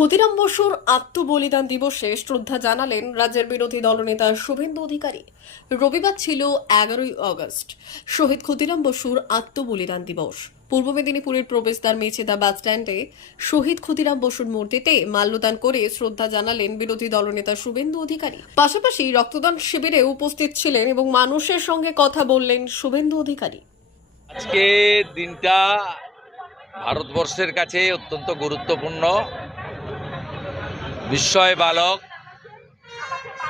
ক্ষুদিরাম বসুর আত্মবলিদান দিবসে শ্রদ্ধা জানালেন রাজ্যের বিরোধী দলনেতা শুভেন্দু অধিকারী। রবিবার ছিল এগারোই আগস্ট শহীদ ক্ষুদিরাম বসুর আত্মবলিদান দিবস। পূর্ব মেদিনীপুরের প্রবেশদ্বার মেছেদা বাস স্ট্যান্ডে শহীদ ক্ষুদিরাম বসুর মূর্তিতে মাল্যদান করে শ্রদ্ধা জানালেন বিরোধী দলনেতা শুভেন্দু অধিকারী। পাশাপাশি রক্তদান শিবিরে উপস্থিত ছিলেন এবং মানুষের সঙ্গে কথা বললেন শুভেন্দু অধিকারী। আজকে দিনটা ভারতবর্ষের কাছে অত্যন্ত গুরুত্বপূর্ণ। বিস্ময় বালক।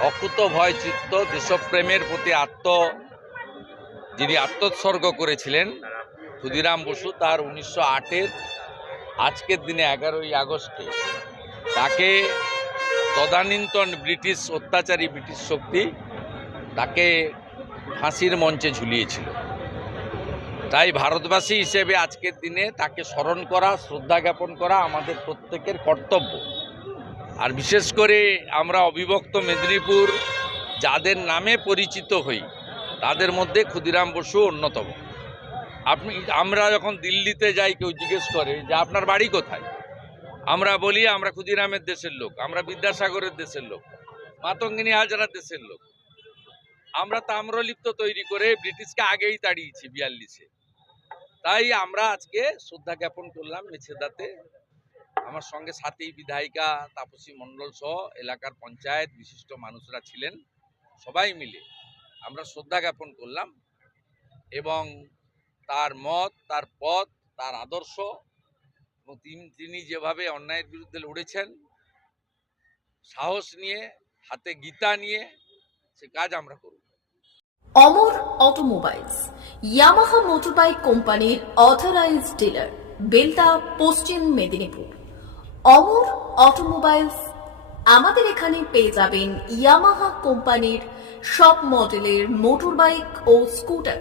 অকুত ভয় চিত্ত দেশপ্রেমের প্রতি আত্ম, যিনি আত্মোৎসর্গ করেছিলেন, ক্ষুদিরাম বসু তার উনিশশো আটের আজকের দিনে এগারোই আগস্টে। তাকে তদানীন্তন ব্রিটিশ অত্যাচারী ব্রিটিশ শক্তি তাকে ফাঁসির মঞ্চে ঝুলিয়েছিল। তাই ভারতবাসী হিসেবে আজকের দিনে তাকে স্মরণ করা, শ্রদ্ধা জ্ঞাপন করা আমাদের প্রত্যেকের কর্তব্য। আর বিশেষ করে আমরা অবিভক্ত মেদিনীপুর, যাদের নামে পরিচিত হই, তাদের মধ্যে ক্ষুদিরাম বসু অন্যতম। আপনি, আমরা যখন দিল্লিতে যাই, কেউ জিজ্ঞেস করে যে, আপনার বাড়ি কোথায়? আমরা বলি, আমরা ক্ষুদিরামের দেশের লোক, আমরা বিদ্যাসাগরের দেশের লোক, মাতঙ্গিনী হাজরার দেশের লোক। আমরা তাম্রলিপ্ত তৈরি করে ব্রিটিশকে আগেই তাড়িয়েছি বিয়াল্লিশে। তাই আমরা আজকে শ্রদ্ধা জ্ঞাপন করলাম মেছেদাতে আমার সঙ্গে সাথী বিধায়িকা তাপসী মণ্ডল সহ এলাকার পঞ্চায়েত বিশিষ্ট মানুষরা ছিলেন, সবাই মিলে আমরা শ্রদ্ধা জ্ঞাপন করলাম এবং তার মত, তার পথ, তার আদর্শ এবং তিনি- যেভাবে অন্যায়ের বিরুদ্ধে লড়েছেন, সাহস নিয়ে, হাতে গীতা নিয়ে সে কাজ আমরা করব। অমর অটোমোবাইলস, ইয়ামাহা মোটরবাইক কোম্পানির অথরাইজড ডিলার বেলতা পশ্চিম মেদিনীপুর। অমর অটোমোবাইলস আমাদের এখানে পেয়ে যাবেন ইয়ামাহা কোম্পানির সব মডেলের মোটরবাইক ও স্কুটার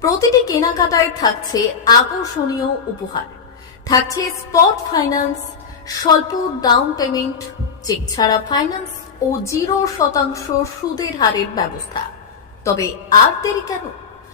প্রতিটি কেনাকাটায় থাকছে আকর্ষণীয় উপহার। থাকছে স্পট ফাইন্যান্স স্বল্প ডাউন পেমেন্ট চেক ছাড়া ফাইন্যান্স ও জিরো শতাংশ সুদের হারের ব্যবস্থা। তবে আর দেরি কেন?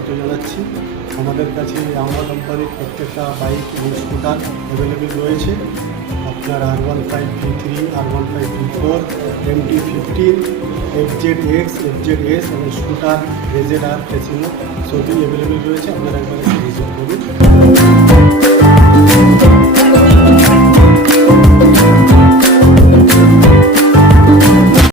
স্বাগত জানাচ্ছি আমাদের কাছে আমরা কোম্পানির প্রত্যেকটা বাইক এবং স্কুটার অ্যাভেলেবেল রয়েছে। আপনার R one five V three R one five V four M T fifteen F Z X F Z S এবং স্কুটার রেজেড আর ফেসিনো সবই অ্যাভেলেবেল রয়েছে। আপনারা একবার ভিজিট করুন।